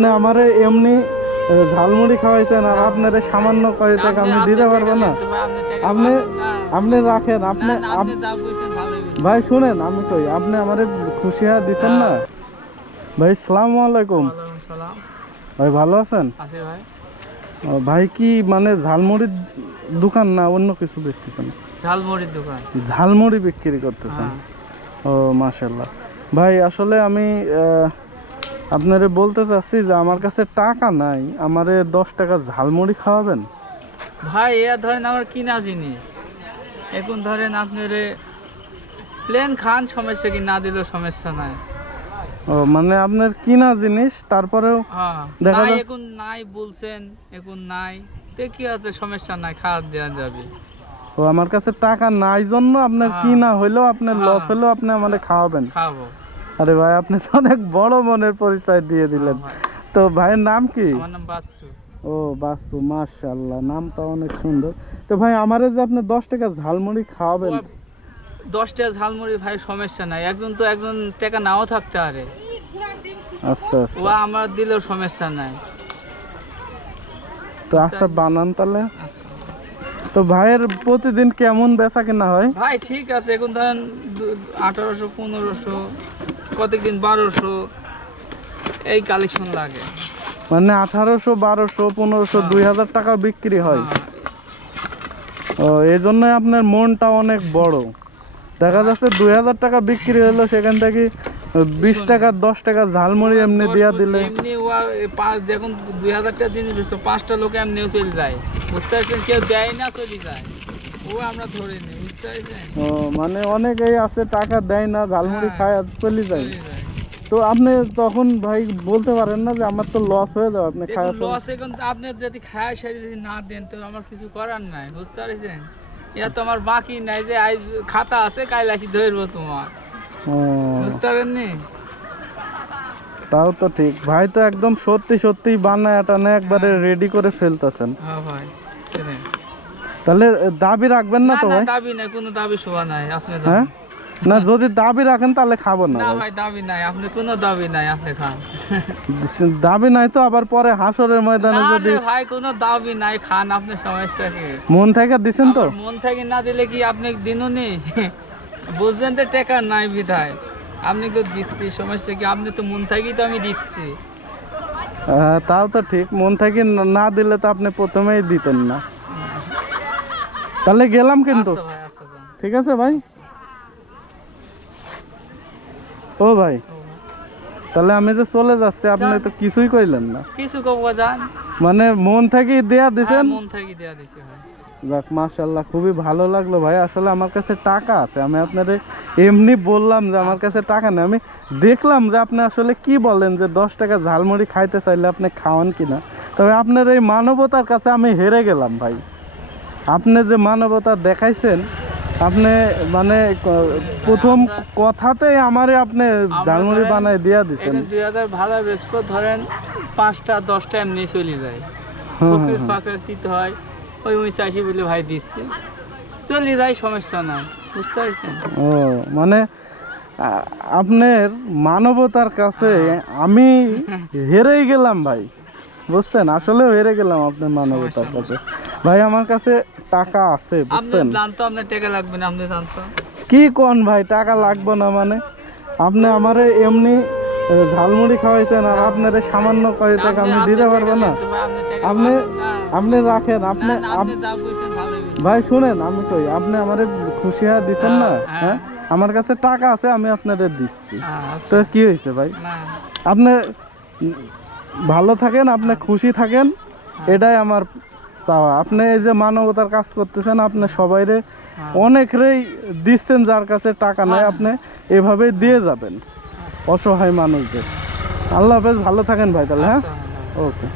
আপনি আমারে এমনি ঝালমুড়ি খাওয়াইছেন আর আপনারে সামান্য কয় টাকা আমি দিতে পারব না। আপনি আপনি রাখেন আপনি ভাই শুনেন আমি কই আপনি আমারে খুশি হয়ে দিচ্ছেন না? ভাই সালাম আলাইকুম। ভাই ভালো আছেন? ভাই। কি মানে ঝালমুড়ির দোকান না অন্য কিছু বেচতেছেন? ঝালমুড়ির দোকান। ঝালমুড়ি বিক্রি করতেছেন? হ্যাঁ। ও মাশাল্লাহ ভাই আসলে আমি আপনারে বলতে চাচ্ছি যে আমার কাছে টাকা নাই আমারে দশ টাকা ঝালমুড়ি খাওয়াবেন? ভাই এ ধরেন আমার কিনা জিনিস। এখন ধরেন আপনি প্লেন খান সমস্যা কি? না দিলেও সমস্যা নাই। ও মানে আপনার কিনা জিনিস তারপরেও হ্যাঁ। দেখা যাচ্ছে- এখন নাই বলছেন এখন নাই। তে কি আছে? সমস্যা নাই খাওয়া দেওয়া যাবে। ও আমার কাছে টাকা নাই জন্য আপনার হ্যাঁ। কিনা হইলেও আপনার লস হ্যাঁ। হলেও আপনি আমারে খাওয়াবেন। খাব আরে ভাই আপনি তো অনেক বড় মনের পরিচয় দিয়ে দিলেন। তো ভাইয়ের নাম কি? আমার নাম বাচ্চু। ও বাস্তু মাশাল্লাহ নামটা অনেক সুন্দর। তো ভাই আমারে যে আপনি দশ টাকা ঝালমুড়ি খাওয়াবেন। ও, দশটা ঝালমুড়ি ভাই সমস্যা নাই। একজন তো একজন টাকা নাও থাকতে পারে। আচ্ছা ও আচ্ছা আমার দিলেও সমস্যা নাই। তো আচ্ছা বানান তাহলে। আচ্ছা। তো ভাইয়ের প্রতিদিন কেমন বেচা কিনা হয়? ভাই ঠিক আছে। এখন ধরেন আঠারোশো পনেরোশো। কতদিন বারোশো এই কালেকশন লাগে। মানে আঠারোশো বারোশো পনেরোশো হ্যাঁ। দুই হাজার টাকা বিক্রি হয়। হ্যাঁ, ও এই জন্যই আপনার মনটা অনেক বড়। দেখা যাচ্ছে দুই হাজার টাকা বিক্রি হলো সেখান থেকে বিশ টাকা দশ টাকা ঝালমুড়ি এমনি দিয়া দিলে। এমনি পাঁচ দেখুন দুই হাজার টাকা জিনিস পাঁচটা লোক এমনিও চলে যায়। বুঝতে পারছেন? কেউ দেয় না চলে যায়। ও মানে অনেকেই আছে টাকা দেয় না ঝালমুড়ি হ্যাঁ। খায় আর চলে যায়। তো আপনি তখন ভাই বলতে পারেন না যে আমার তো লস হয়ে যাবে আপনি খায় লস এখন আপনি যদি খায় সেটা যদি না দেন তো আমার কিছু করার নাই বুঝতে পারছেন? এটা তো আমার বাকি নাই যে আজ খাতা আছে কাল আসি ধরবো তোমার। বুঝতে পারেননি? তাও তো ঠিক। ভাই তো একদম সত্যি সত্যি বানায় টানে একবারে রেডি করে ফেলতেছেন। হ্যাঁ ভাই। তাহলে দাবি রাখবেন না তো ভাই? দাবি নাই কোনো দাবি শোভা নাই আপনি। হ্যাঁ? না যদি দাবি রাখেন তাহলে খাব না ভাই। দাবি নাই আপনি কোনো দাবি নাই আপনি খান। দাবি নাই তো আবার পরে হাসরের ময়দানে যদি ভাই কোনো দাবি নাই খান আপনি সমস্যা কি? মন থেকে দিছেন তো? মন থেকে না দিলে কি আপনি দিনও নেই বুঝলেন তো টাকা নাই বিধায়। আপনি তো দিচ্ছি সমস্যা কি? আপনি তো মন থেকেই তো আমি দিচ্ছি। হ্যাঁ, তাও তো ঠিক মন থেকে না দিলে তো আপনি প্রথমেই দিতেন না। তাহলে গেলাম কিন্তু। আচ্ছা আচ্ছা ঠিক আছে ভাই? ও ভাই তাহলে আমি যে চলে যাচ্ছি আপনি তো কিছুই কইলেন না। কিছু কব যান। মানে মন থেকেই দেয়া হ্যাঁ, দিছেন? মন থেকে দেওয়া দিছি ভাই। যাক খুবই ভালো লাগল ভাই। আসলে আমার কাছে টাকা আছে। আমি আপনাদের এমনি বললাম যে আমার কাছে টাকা নেই। আমি দেখলাম যে আপনি আসলে কি বলেন যে দশ টাকা ঝালমুড়ি খাইতে চাইলে আপনি খাওয়ান কিনা। তবে আপনার এই মানবতার কাছে আমি হেরে গেলাম ভাই। আপনি যে মানবতা দেখাইছেন আপনি মানে প্রথম কথাতেই আমারে আপনি ঝালমুড়ি বানাই দিয়া দিচ্ছেন দুই হাজার ভাড়া বেসবো ধরেন পাঁচটা দশটা এমনি চলে যায়। হুম, হুম, ফকির ফাঁকের দিতে হয় ওই ওই চাষি বলে ভাই দিচ্ছে। চলে যায় সমস্যা নাই বুঝতে পারছেন? ও মানে আপনার মানবতার কাছে আমি হেরেই গেলাম ভাই। বুঝছেন? আসলে হেরে গেলাম আপনার মানবতার কাছে। ভাই আমার কাছে টাকা আছে আপনি বুঝছেন? জানতো আপনার টাকা লাগবে না আপনি জানতো? কি কোন ভাই টাকা লাগবে না মানে? আপনি আমারে এমনি ঝালমুড়ি খাওয়াইছেন আর আপনার সামান্য কয় টাকা আমি দিতে পারব না। আপনি আপনি রাখেন আপনি আপনি ভাই শুনেন আমি কই আপনি আমারে খুশি হয়ে দিচ্ছেন না? হ্যাঁ, হ্যাঁ। হ্যাঁ। আমার কাছে টাকা আছে আমি আপনাদের দিচ্ছি। আচ্ছা, তো কি হয়েছে ভাই? আপনি ভালো থাকেন আপনি খুশি থাকেন এটাই আমার চাওয়া। আপনি এই যে মানবতার কাজ করতেছেন আপনি সবাইরে অনেকেরই অনেকরেই দিচ্ছেন যার কাছে টাকা নাই হ্যাঁ। আপনি এভাবেই দিয়ে যাবেন। অসহায় মানুষদের। আল্লাহ হাফেজ ভালো থাকেন ভাই তাহলে হ্যাঁ? আচ্ছা, ওকে